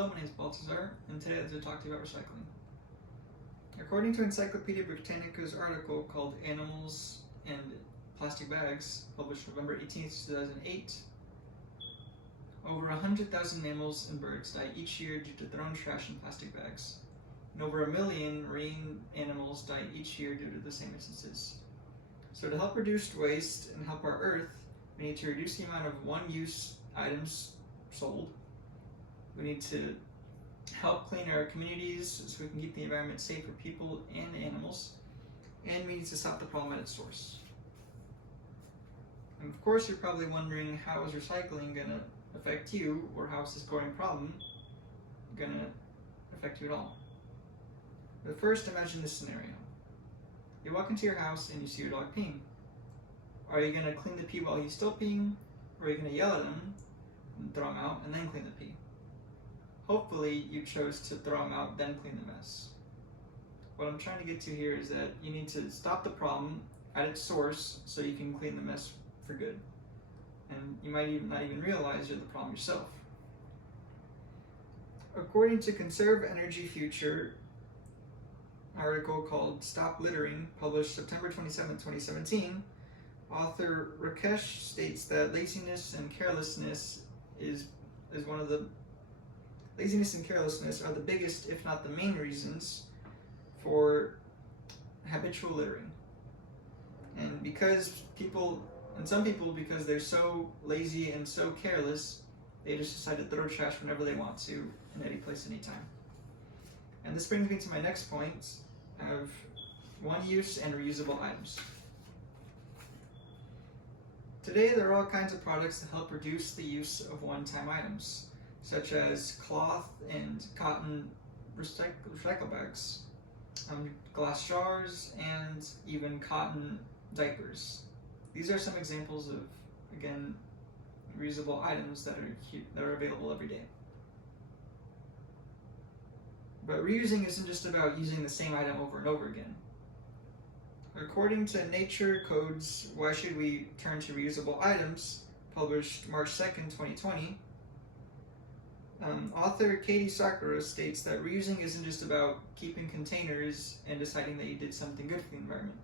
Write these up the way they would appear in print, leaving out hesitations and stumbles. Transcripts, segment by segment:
Hello, my name is Baltazar, and today I'd like to talk to you about recycling. According to Encyclopedia Britannica's article called Animals and Plastic Bags, published November 18th, 2008, over 100,000 mammals and birds die each year due to thrown trash in plastic bags, and over 1 million marine animals die each year due to the same instances. So to help reduce waste and help our Earth, we need to reduce the amount of one-use items sold. We need to help clean our communities so we can keep the environment safe for people and animals, and we need to stop the problem at its source. And of course, you're probably wondering, how is recycling going to affect you, or how is this growing problem going to affect you at all? But first, imagine this scenario. You walk into your house and you see your dog peeing. Are you going to clean the pee while he's still peeing, or are you going to yell at him and throw him out and then clean the pee? Hopefully you chose to throw him out, then clean the mess. What I'm trying to get to here is that you need to stop the problem at its source so you can clean the mess for good. And you might not even realize you're the problem yourself. According to Conserve Energy Future, an article called Stop Littering, published September 27, 2017, author Rakesh states that laziness and carelessness are the biggest, if not the main, reasons for habitual littering. And some people, because they're so lazy and so careless, they just decide to throw trash whenever they want to, in any place, anytime. And this brings me to my next point of one-use and reusable items. Today, there are all kinds of products that help reduce the use of one-time items, such as cloth and cotton recycle bags, glass jars, and even cotton diapers. These are some examples of, again, reusable items that are available every day. But reusing isn't just about using the same item over and over again. According to Nature Code's Why Should We Turn to Reusable Items, published March 2nd, 2020, author Katie Sakura states that reusing isn't just about keeping containers and deciding that you did something good for the environment.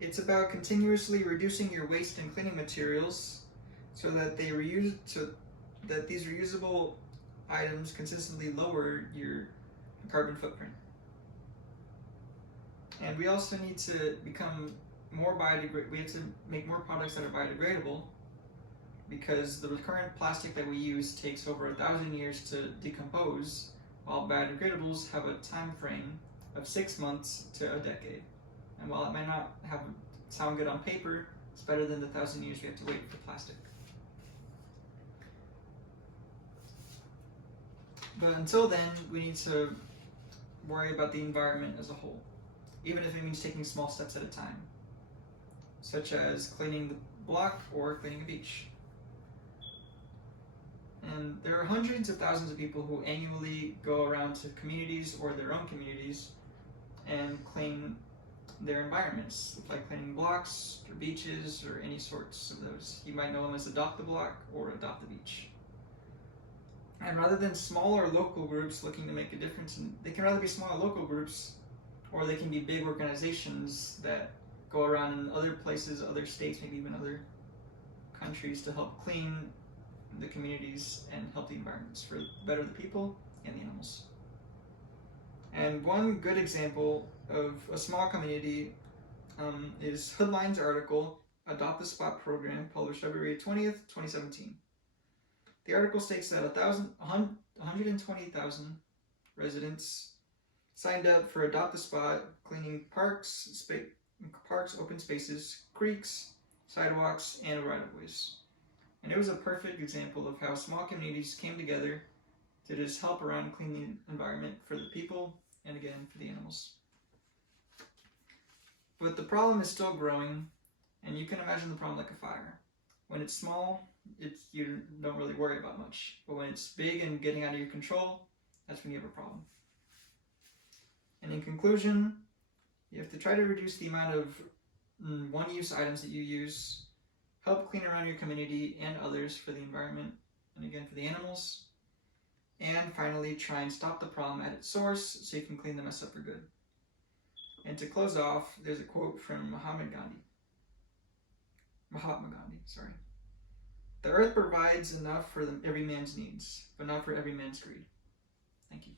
It's about continuously reducing your waste and cleaning materials so that these reusable items consistently lower your carbon footprint. And we also need to become more we have to make more products that are biodegradable, because the current plastic that we use takes over 1,000 years to decompose, while biodegradables have a time frame of 6 months to a decade. And while it might not sound good on paper, it's better than the 1,000 years we have to wait for plastic. But until then, we need to worry about the environment as a whole, even if it means taking small steps at a time, such as cleaning the block or cleaning a beach. And there are hundreds of thousands of people who annually go around to communities or their own communities and clean their environments, like cleaning blocks or beaches or any sorts of those. You might know them as Adopt the Block or Adopt the Beach. And rather than smaller local groups looking to make a difference, they can rather be smaller local groups, or they can be big organizations that go around in other places, other states, maybe even other countries, to help clean the communities and help the environments for better the people and the animals. And one good example of a small community is Hoodline's article, Adopt the Spot Program, published February 20th, 2017. The article states that 120,000 residents signed up for Adopt the Spot, cleaning parks, open spaces, creeks, sidewalks, and right-of-ways. And it was a perfect example of how small communities came together to just help around clean the environment for the people and, again, for the animals. But the problem is still growing, and you can imagine the problem like a fire. When it's small, you don't really worry about much. But when it's big and getting out of your control, that's when you have a problem. And in conclusion, you have to try to reduce the amount of one-use items that you use, help clean around your community and others for the environment, and again for the animals. And finally, try and stop the problem at its source so you can clean the mess up for good. And to close off, there's a quote from Mahatma Gandhi. Sorry. The earth provides enough for every man's needs, but not for every man's greed. Thank you.